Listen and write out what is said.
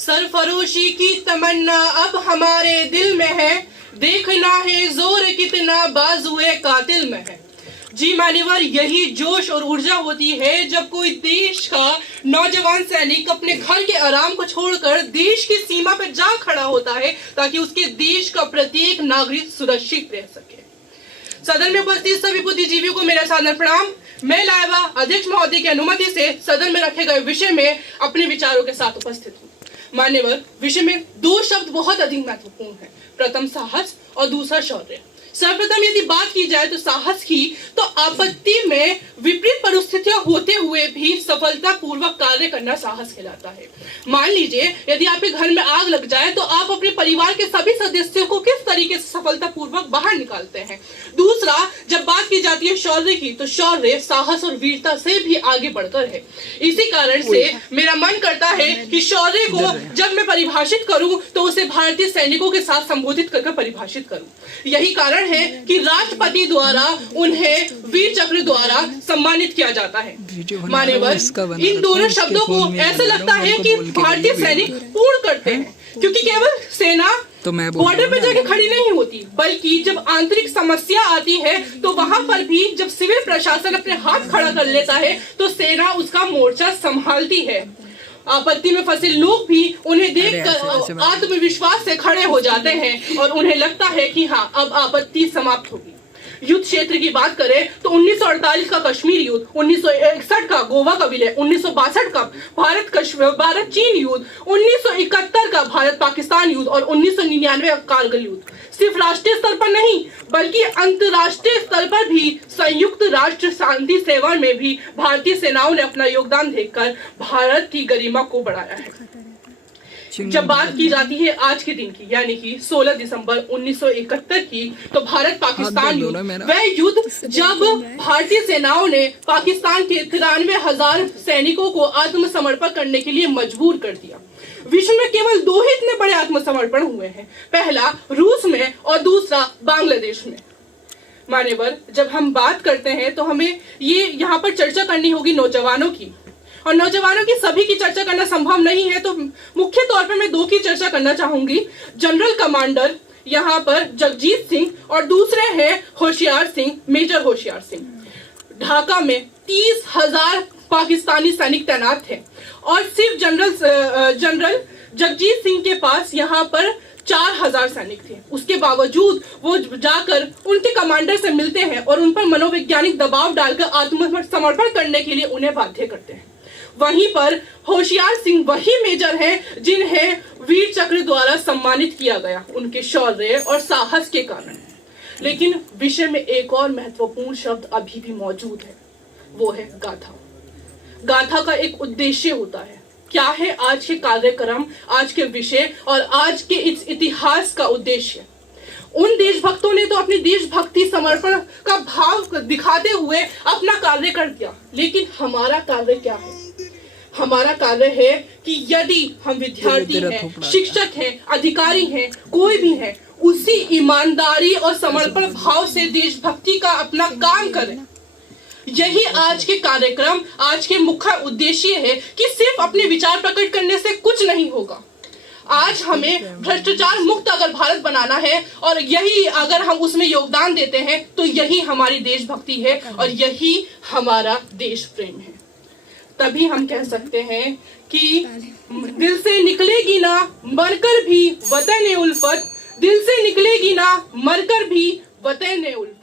सरफरोशी की तमन्ना अब हमारे दिल में है, देखना है जोर कितना बाजुए कातिल में है। जी मान्यवर, यही जोश और ऊर्जा होती है जब कोई देश का नौजवान सैनिक अपने घर के आराम को छोड़कर देश की सीमा पर जा खड़ा होता है ताकि उसके देश का प्रत्येक नागरिक सुरक्षित रह सके। सदन में उपस्थित सभी बुद्धिजीवियों को मेरा सादर प्रणाम। मैं लाइबा अध्यक्ष महोदय की अनुमति से सदन में रखे गए विषय में अपने विचारों के साथ उपस्थित हूँ। मान्यवर, विषय में दो शब्द बहुत अधिक महत्वपूर्ण हैं। प्रथम साहस और दूसरा शौर्य। सर्वप्रथम यदि बात की जाए तो साहस की, तो आपत्ति में विपरीत परिस्थितियां होते हुए भी सफलतापूर्वक कार्य करना साहस कहलाता है। मान लीजिए यदि आपके घर में आग लग जाए तो आप अपने परिवार के सभी सदस्यों को किस तरीके से सफलतापूर्वक बाहर निकालते हैं। दूसरा, जब बात की जाती है शौर्य की, तो शौर्य साहस और वीरता से भी आगे बढ़कर है। इसी कारण से मेरा मन करता है कि शौर्य को जब मैं परिभाषित करूं तो उसे भारतीय सैनिकों के साथ संबोधित करके परिभाषित करूं। यही कारण है कि राष्ट्रपति द्वारा उन्हें वीर चक्र द्वारा सम्मानित किया जाता है। मान्यवर, इन दोनों शब्दों को ऐसा लगता है कि भारतीय सैनिक पूर्ण करते हैं, क्योंकि केवल सेना बॉर्डर पर जाके खड़ी नहीं होती, बल्कि जब आंतरिक समस्या आती है तो वहां पर भी जब सिविल प्रशासन अपने हाथ खड़ा कर लेता है तो सेना उसका मोर्चा संभालती है। आपत्ति में फंसे लोग भी उन्हें देखकर आत्मविश्वास से खड़े हो जाते हैं और उन्हें लगता है कि हाँ, अब आपत्ति समाप्त होगी। युद्ध क्षेत्र की बात करें तो 1948 का कश्मीर युद्ध, 1961 का गोवा का विलय, 1962 का भारत चीन युद्ध, 1971 का भारत पाकिस्तान युद्ध और 1999 का कारगिल युद्ध सिर्फ राष्ट्रीय स्तर पर नहीं बल्कि अंतर्राष्ट्रीय स्तर पर भी संयुक्त राष्ट्र शांति सेवा में भी भारतीय सेनाओं ने अपना योगदान देकर भारत की गरिमा को बढ़ाया है। जब बात की जाती है आज के दिन की, यानी कि 16 दिसंबर 1971 की, तो भारत पाकिस्तान युद्ध, वह युद्ध जब भारतीय सेनाओं ने पाकिस्तान के 93,000 सैनिकों को आत्मसमर्पण करने के लिए मजबूर कर दिया। विश्व में केवल दो ही इतने बड़े आत्मसमर्पण हुए हैं, पहला रूस में और दूसरा बांग्लादेश में। मान्यवर, जब हम बात करते हैं तो हमें ये यहाँ पर चर्चा करनी होगी नौजवानों की, और नौजवानों की सभी की चर्चा करना संभव नहीं है, तो मुख्य तौर पर मैं दो की चर्चा करना चाहूंगी। जनरल कमांडर यहाँ पर जगजीत सिंह और दूसरे हैं होशियार सिंह, मेजर होशियार सिंह। ढाका में 30,000 पाकिस्तानी सैनिक तैनात थे और सिर्फ जनरल जगजीत सिंह के पास यहाँ पर 4,000 सैनिक थे। उसके बावजूद वो जाकर उनके कमांडर से मिलते हैं और उन पर मनोवैज्ञानिक दबाव डालकर आत्मसमर्पण करने के लिए उन्हें बाध्य करते हैं। वहीं पर होशियार सिंह वही मेजर हैं जिन्हें वीर चक्र द्वारा सम्मानित किया गया उनके शौर्य और साहस के कारण। लेकिन विषय में एक और महत्वपूर्ण शब्द अभी भी मौजूद है, वो है गाथा। गाथा का एक उद्देश्य होता है। क्या है आज के कार्यक्रम, आज के विषय और आज के इस इतिहास का उद्देश्य? उन देशभक्तों ने तो अपनी देशभक्ति समर्पण का भाव दिखाते हुए अपना कार्य कर दिया, लेकिन हमारा कार्य क्या है? हमारा कार्य है कि यदि हम विद्यार्थी हैं, शिक्षक हैं, अधिकारी हैं, कोई भी हैं, उसी ईमानदारी और समर्पण भाव से देशभक्ति का अपना काम करें। यही आज के कार्यक्रम, आज के मुख्य उद्देश्य है कि सिर्फ अपने विचार प्रकट करने से कुछ नहीं होगा। आज हमें भ्रष्टाचार मुक्त अगर भारत बनाना है और यही अगर हम उसमें योगदान देते हैं तो यही हमारी देशभक्ति है और यही हमारा देश प्रेम है। तभी हम कह सकते हैं कि दिल से निकलेगी ना मरकर भी वतन-ए-उल्फत, दिल से निकलेगी ना मरकर भी वतन-ए-उल्फत।